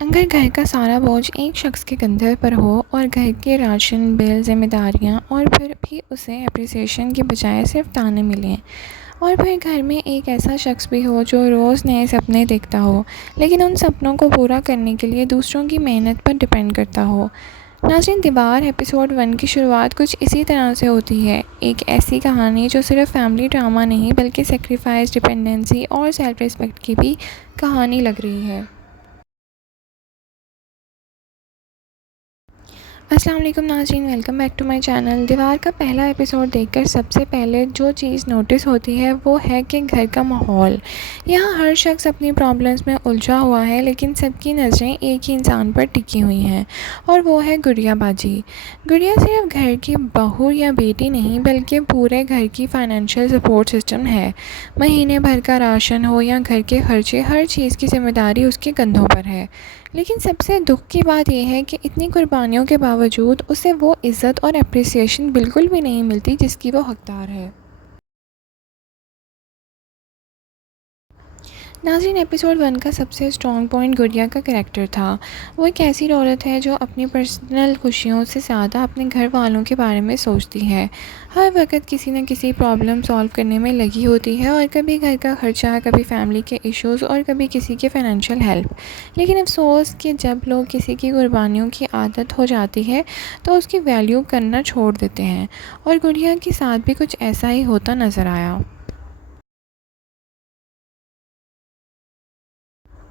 अगर घर का सारा बोझ एक शख्स के कंधे पर हो और घर के राशन, बिल, ज़िम्मेदारियाँ और फिर भी उसे एप्रिसिएशन के बजाय सिर्फ ताने मिलें, और फिर घर में एक ऐसा शख्स भी हो जो रोज़ नए सपने देखता हो लेकिन उन सपनों को पूरा करने के लिए दूसरों की मेहनत पर डिपेंड करता हो। नाज़रीन, दीवार एपिसोड 1 की शुरुआत कुछ इसी तरह से होती है। एक ऐसी कहानी जो सिर्फ फैमिली ड्रामा नहीं बल्कि सेक्रीफाइस, डिपेंडेंसी और सेल्फ रिस्पेक्ट की भी कहानी लग रही है। अस्सलाम वालेकुम नाज़रीन, welcome back to my channel. Deewar का पहला एपिसोड देखकर सबसे पहले जो चीज़ नोटिस होती है वो है कि घर का माहौल। यहाँ हर शख्स अपनी प्रॉब्लम्स में उलझा हुआ है लेकिन सबकी नज़रें एक ही इंसान पर टिकी हुई हैं, और वो है गुड़िया बाजी। गुड़िया सिर्फ घर की बहू या बेटी नहीं बल्कि पूरे घर की फाइनेंशियल सपोर्ट सिस्टम है। महीने भर का राशन हो या घर के खर्चे, हर चीज़ की जिम्मेदारी उसके कंधों पर है। लेकिन सबसे दुख की बात यह है कि इतनी कुर्बानियों के बावजूद उसे वो इज़्ज़त और एप्रिसिएशन बिल्कुल भी नहीं मिलती जिसकी वो हकदार है। नाज़रीन, एपिसोड 1 का सबसे स्ट्रॉन्ग पॉइंट गुड़िया का कैरेक्टर था। वो एक ऐसी औरत है जो अपनी पर्सनल खुशियों से ज़्यादा अपने घर वालों के बारे में सोचती है। हर वक्त किसी न किसी प्रॉब्लम सॉल्व करने में लगी होती है, और कभी घर का खर्चा, कभी फैमिली के इश्यूज़ और कभी किसी के फाइनेंशियल हेल्प। लेकिन अफसोस कि जब लोग किसी की कुर्बानियों की आदत हो जाती है तो उसकी वैल्यू करना छोड़ देते हैं, और गुड़िया के साथ भी कुछ ऐसा ही होता नज़र आया।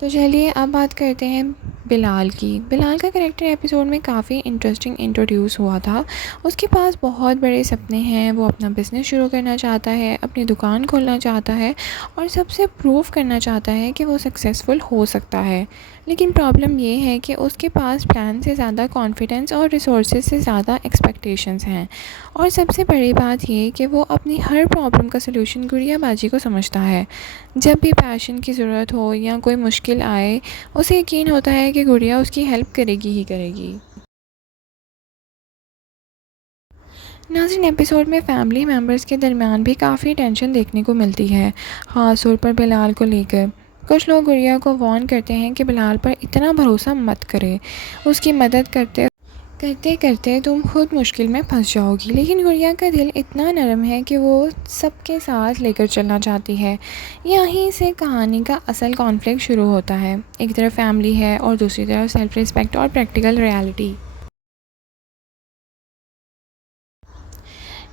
तो चलिए अब बात करते हैं बिलाल की। बिलाल का कैरेक्टर एपिसोड में काफ़ी इंटरेस्टिंग इंट्रोड्यूस हुआ था। उसके पास बहुत बड़े सपने हैं, वो अपना बिज़नेस शुरू करना चाहता है, अपनी दुकान खोलना चाहता है और सबसे प्रूव करना चाहता है कि वो सक्सेसफुल हो सकता है। लेकिन प्रॉब्लम ये है कि उसके पास प्लान से ज़्यादा कॉन्फिडेंस और रिसोर्सेज से ज़्यादा एक्सपेक्टेशंस हैं, और सबसे बड़ी बात ये कि वो अपनी हर प्रॉब्लम का सलूशन गुड़िया बाजी को समझता है। जब भी पैशन की ज़रूरत हो या कोई मुश्किल आए, उसे यकीन होता है कि गुड़िया उसकी हेल्प करेगी ही करेगी। नाज़रीन, एपिसोड में फैमिली मेम्बर्स के दरमियान भी काफ़ी टेंशन देखने को मिलती है, ख़ास तौर पर बिलाल को लेकर। कुछ लोग गुड़िया को वार्न करते हैं कि बिलाल पर इतना भरोसा मत करे, उसकी मदद करते करते करते तुम खुद मुश्किल में फंस जाओगी। लेकिन गुड़िया का दिल इतना नरम है कि वो सबके साथ लेकर चलना चाहती है। यहीं से कहानी का असल कॉन्फ्लिक्ट शुरू होता है। एक तरफ फैमिली है और दूसरी तरफ सेल्फ रिस्पेक्ट और प्रैक्टिकल रियलिटी।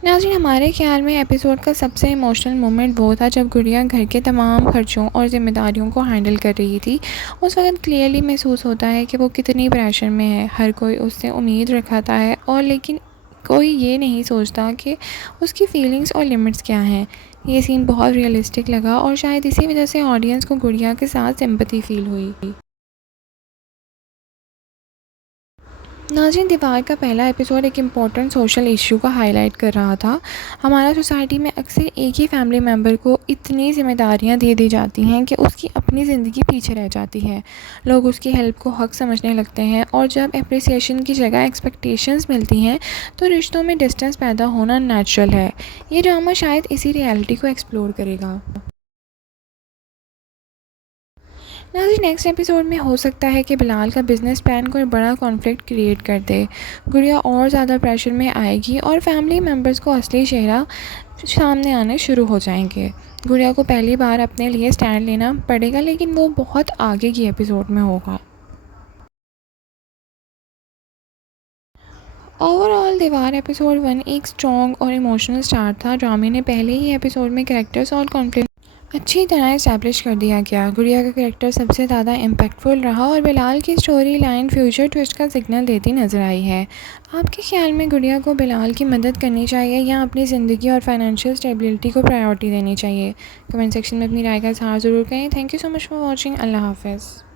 नाज़रीन, हमारे ख़्याल में एपिसोड का सबसे इमोशनल मोमेंट वो था जब गुड़िया घर के तमाम खर्चों और ज़िम्मेदारियों को हैंडल कर रही थी। उस वक़्त क्लियरली महसूस होता है कि वो कितनी प्रेशर में है। हर कोई उससे उम्मीद रखाता है, और लेकिन कोई ये नहीं सोचता कि उसकी फीलिंग्स और लिमिट्स क्या हैं। ये सीन बहुत रियलिस्टिक लगा, और शायद इसी वजह से ऑडियंस को गुड़िया के साथ सिंपैथी फ़ील हुई। नाज़रीन, दीवार का पहला एपिसोड एक इम्पॉर्टेंट सोशल इशू का हाईलाइट कर रहा था। हमारा सोसाइटी में अक्सर एक ही फैमिली मेम्बर को इतनी ज़िम्मेदारियां दे दी जाती हैं कि उसकी अपनी ज़िंदगी पीछे रह जाती है। लोग उसकी हेल्प को हक़ समझने लगते हैं, और जब एप्रिसिएशन की जगह एक्सपेक्टेशंस मिलती हैं तो रिश्तों में डिस्टेंस पैदा होना नेचुरल है। ये ड्रामा शायद इसी रियलिटी को एक्सप्लोर करेगा। नाज़रीन, नेक्स्ट एपिसोड में हो सकता है कि बिलाल का बिज़नेस प्लान कोई बड़ा कॉन्फ्लिक्ट क्रिएट कर दे। गुड़िया और ज़्यादा प्रेशर में आएगी और फैमिली मेम्बर्स को असली चेहरा सामने आने शुरू हो जाएंगे। गुड़िया को पहली बार अपने लिए स्टैंड लेना पड़ेगा, लेकिन वो बहुत आगे की एपिसोड में होगा। ओवरऑल दीवार एपिसोड 1 एक स्ट्रॉन्ग और इमोशनल स्टार्ट था। ड्रामे ने पहले ही एपिसोड में कैरेक्टर्स और कॉन्फ्लिक्ट अच्छी तरह इस्टेब्लिश कर दिया गया। गुड़िया का कैरेक्टर सबसे ज़्यादा इम्पैक्टफुल रहा, और बिलाल की स्टोरी लाइन फ्यूचर ट्विस्ट का सिग्नल देती नज़र आई है। आपके ख्याल में गुड़िया को बिलाल की मदद करनी चाहिए या अपनी ज़िंदगी और फाइनेंशियल स्टेबिलिटी को प्रायोरिटी देनी चाहिए? कमेंट सेक्शन में अपनी राय का इज़हार ज़रूर करें। Thank you so much for watching. अल्लाह हाफ़िज़।